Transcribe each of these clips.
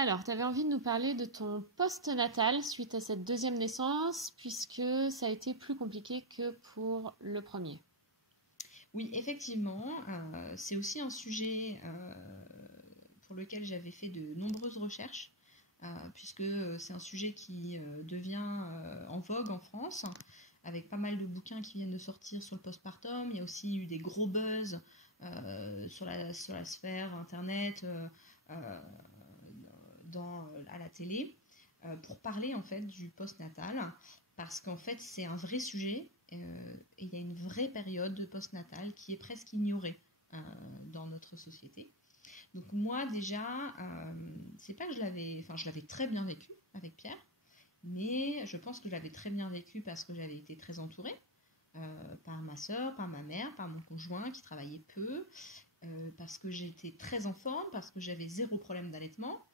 Alors, tu avais envie de nous parler de ton post-natal suite à cette deuxième naissance, puisque ça a été plus compliqué que pour le premier. Oui, effectivement, c'est aussi un sujet pour lequel j'avais fait de nombreuses recherches, puisque c'est un sujet qui devient en vogue en France, avec pas mal de bouquins qui viennent de sortir sur le postpartum. Il y a aussi eu des gros buzz sur la sphère internet, euh, à la télé, pour parler en fait du postnatal, parce qu'en fait c'est un vrai sujet, et il y a une vraie période de postnatal qui est presque ignorée dans notre société. Donc moi déjà, c'est pas que je l'avais très bien vécu avec Pierre, mais je pense que je l'avais très bien vécu parce que j'avais été très entourée par ma soeur, par ma mère, par mon conjoint qui travaillait peu, parce que j'étais très en forme, parce que j'avais zéro problème d'allaitement,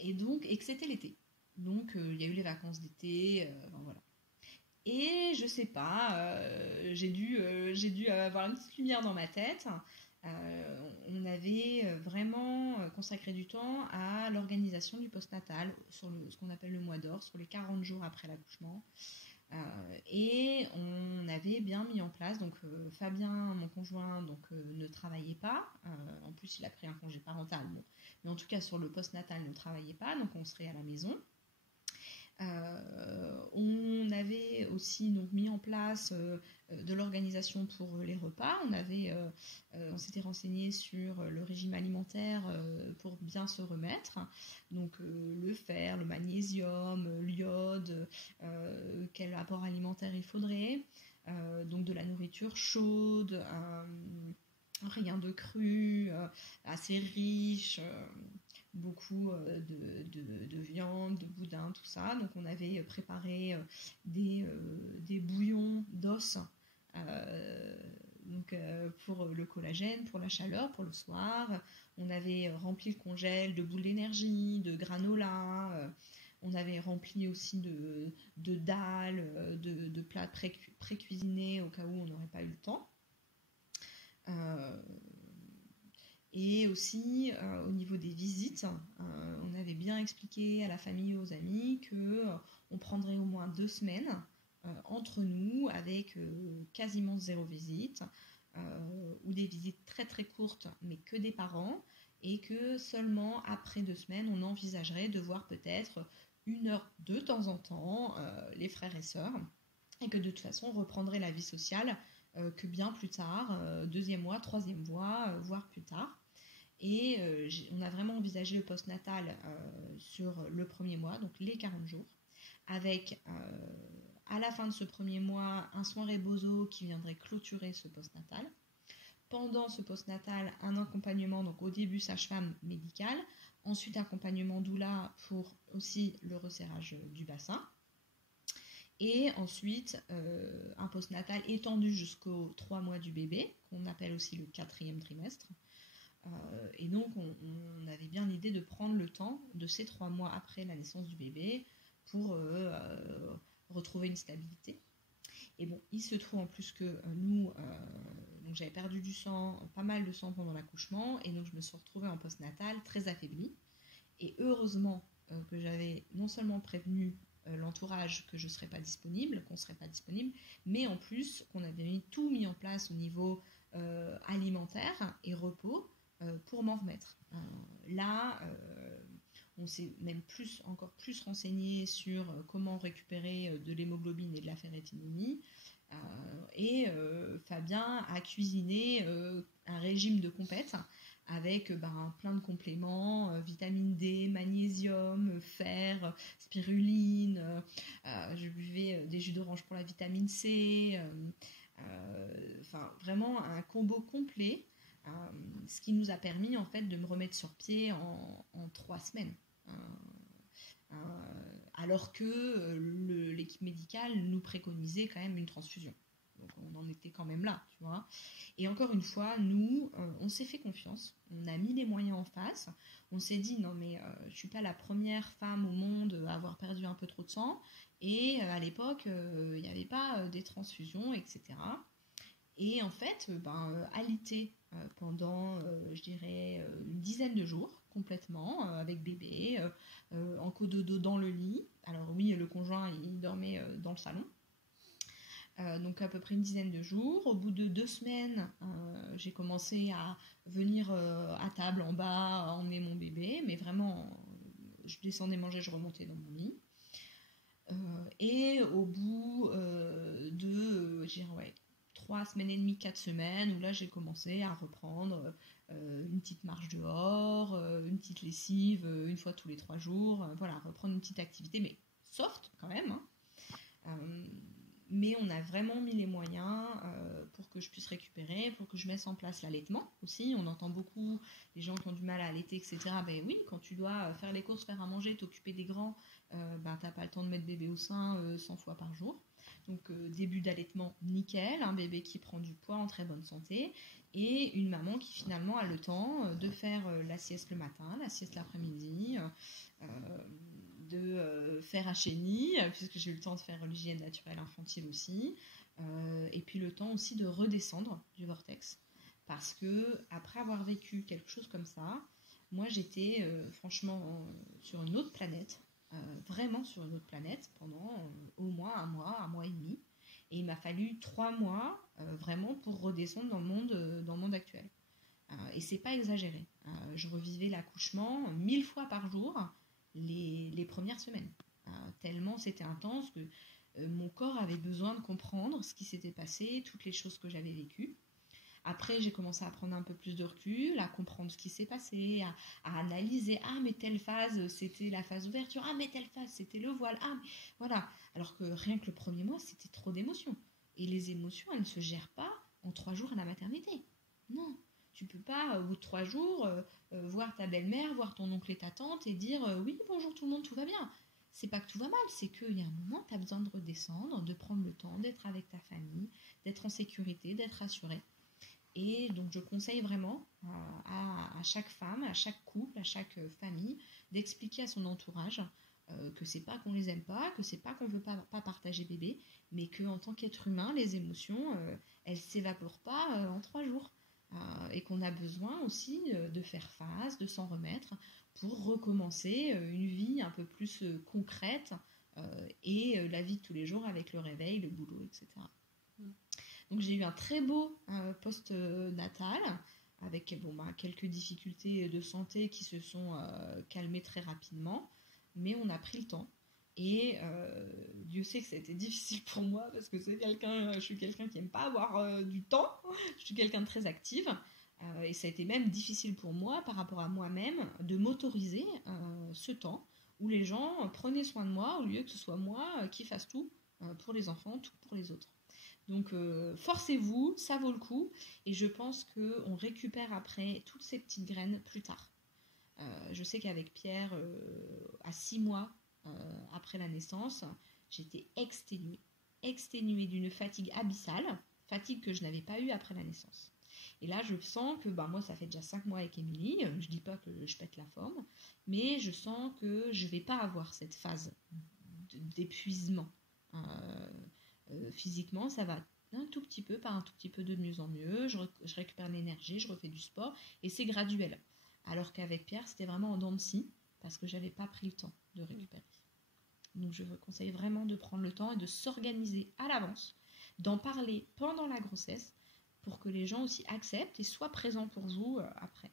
et que c'était l'été. Donc il y a eu les vacances d'été, enfin, voilà. Et je sais pas, j'ai dû avoir une petite lumière dans ma tête. On avait vraiment consacré du temps à l'organisation du postnatal sur ce qu'on appelle le mois d'or, sur les 40 jours après l'accouchement. Et on avait bien mis en place, donc Fabien, mon conjoint, donc, ne travaillait pas. En plus, il a pris un congé parental. Bon. Mais en tout cas, sur le postnatal, ne travaillait pas, donc on serait à la maison. On avait aussi donc mis en place de l'organisation pour les repas. On s'était renseigné sur le régime alimentaire pour bien se remettre. Donc le fer, le magnésium, l'iode, quel apport alimentaire il faudrait. Donc de la nourriture chaude, rien de cru, assez riche. Beaucoup de viande, de boudin, tout ça. Donc on avait préparé des bouillons d'os, pour le collagène, pour la chaleur, pour le soir. On avait rempli le congèle de boules d'énergie, de granola. On avait rempli aussi de dalles, de plats pré-cuisinés au cas où on n'aurait pas eu le temps. Euh, Et aussi, au niveau des visites, on avait bien expliqué à la famille et aux amis qu'on prendrait au moins 2 semaines entre nous avec quasiment zéro visite, ou des visites très très courtes mais que des parents, et que seulement après 2 semaines on envisagerait de voir peut-être 1 heure de temps en temps les frères et sœurs, et que de toute façon on reprendrait la vie sociale que bien plus tard, deuxième mois, troisième mois, voire plus tard. Et on a vraiment envisagé le postnatal sur le premier mois, donc les 40 jours, avec à la fin de ce premier mois un soin rebozo qui viendrait clôturer ce postnatal. Pendant ce postnatal, un accompagnement, donc au début sage-femme médicale, ensuite accompagnement doula pour aussi le resserrage du bassin, et ensuite un postnatal étendu jusqu'aux 3 mois du bébé, qu'on appelle aussi le 4e trimestre. Et donc, on avait bien l'idée de prendre le temps de ces 3 mois après la naissance du bébé pour retrouver une stabilité. Et bon, il se trouve en plus que nous, donc j'avais perdu du sang, pas mal de sang pendant l'accouchement, et donc je me suis retrouvée en postnatal très affaiblie. Et heureusement que j'avais non seulement prévenu l'entourage que je ne serais pas disponible, qu'on ne serait pas disponible, mais en plus qu'on avait tout mis en place au niveau alimentaire et repos pour m'en remettre. Là, on s'est même encore plus renseigné sur comment récupérer de l'hémoglobine et de la ferritinémie. Et Fabien a cuisiné un régime de compète avec plein de compléments, vitamine D, magnésium, fer, spiruline. Je buvais des jus d'orange pour la vitamine C. Enfin, vraiment un combo complet, ce qui nous a permis en fait de me remettre sur pied en 3 semaines. Alors que l'équipe médicale nous préconisait quand même une transfusion. Donc on en était quand même là, tu vois. Et encore une fois, nous, on s'est fait confiance, on a mis les moyens en face, on s'est dit non mais je suis pas la première femme au monde à avoir perdu un peu trop de sang, et à l'époque, il n'y avait pas des transfusions, etc. Et en fait, alité pendant, je dirais, une dizaine de jours complètement, avec bébé, en cododo dans le lit. Alors oui, le conjoint, il dormait dans le salon. Donc à peu près une dizaine de jours. Au bout de 2 semaines, j'ai commencé à venir à table en bas, emmener mon bébé, mais vraiment, je descendais manger, je remontais dans mon lit. Et au bout de, je dirais, ouais, 3 semaines et demie, 4 semaines, où là j'ai commencé à reprendre une petite marche dehors, une petite lessive une fois tous les 3 jours, voilà, reprendre une petite activité, mais soft quand même, hein. Mais on a vraiment mis les moyens pour que je puisse récupérer, pour que je mette en place l'allaitement aussi. On entend beaucoup les gens qui ont du mal à allaiter, etc. Ben oui, quand tu dois faire les courses, faire à manger, t'occuper des grands, t'as pas le temps de mettre bébé au sein 100 fois par jour. Donc début d'allaitement nickel, un bébé qui prend du poids en très bonne santé et une maman qui finalement a le temps de faire la sieste le matin, la sieste l'après-midi, de faire un chenille, puisque j'ai eu le temps de faire l'hygiène naturelle infantile aussi, et puis le temps aussi de redescendre du vortex, parce que après avoir vécu quelque chose comme ça, moi j'étais franchement sur une autre planète, vraiment sur une autre planète pendant au moins un mois et demi, et il m'a fallu 3 mois vraiment pour redescendre dans le monde actuel. Et c'est pas exagéré. Je revivais l'accouchement 1000 fois par jour les premières semaines. Tellement c'était intense que mon corps avait besoin de comprendre ce qui s'était passé, toutes les choses que j'avais vécues. Après, j'ai commencé à prendre un peu plus de recul, à comprendre ce qui s'est passé, à analyser. Ah, mais telle phase, c'était la phase d'ouverture. Ah, mais telle phase, c'était le voile. Ah, mais... voilà. Alors que rien que le premier mois, c'était trop d'émotions. Et les émotions, elles ne se gèrent pas en 3 jours à la maternité. Non. Tu peux pas, au bout de 3 jours, voir ta belle-mère, voir ton oncle et ta tante et dire oui, bonjour tout le monde, tout va bien. C'est pas que tout va mal, c'est qu'il y a un moment, tu as besoin de redescendre, de prendre le temps, d'être avec ta famille, d'être en sécurité, d'être rassurée. Et donc je conseille vraiment à chaque femme, à chaque couple, à chaque famille, d'expliquer à son entourage que c'est pas qu'on les aime pas, que c'est pas qu'on veut pas partager bébé, mais qu'en tant qu'être humain, les émotions, elles s'évaporent pas en 3 jours. Et qu'on a besoin aussi de faire face, de s'en remettre pour recommencer une vie un peu plus concrète et la vie de tous les jours avec le réveil, le boulot, etc. Donc j'ai eu un très beau post-natal avec quelques difficultés de santé qui se sont calmées très rapidement, mais on a pris le temps. Et Dieu sait que ça a été difficile pour moi parce que je suis quelqu'un qui n'aime pas avoir du temps, je suis quelqu'un de très active. Et ça a été même difficile pour moi par rapport à moi-même de m'autoriser ce temps où les gens prenaient soin de moi au lieu que ce soit moi qui fasse tout pour les enfants, tout pour les autres. Donc forcez-vous, ça vaut le coup et je pense qu'on récupère après toutes ces petites graines plus tard. Je sais qu'avec Pierre, à 6 mois après la naissance, j'étais exténuée d'une fatigue abyssale, fatigue que je n'avais pas eue après la naissance. Et là, je sens que moi, ça fait déjà 5 mois avec Émilie, je dis pas que je pète la forme, mais je sens que je vais pas avoir cette phase d'épuisement. Physiquement, ça va un tout petit peu, pas un tout petit peu, de mieux en mieux, je récupère l'énergie, je refais du sport, et c'est graduel. Alors qu'avec Pierre, c'était vraiment en dents de scie, parce que j'avais pas pris le temps de récupérer. Donc je vous conseille vraiment de prendre le temps et de s'organiser à l'avance, d'en parler pendant la grossesse, pour que les gens aussi acceptent et soient présents pour vous après.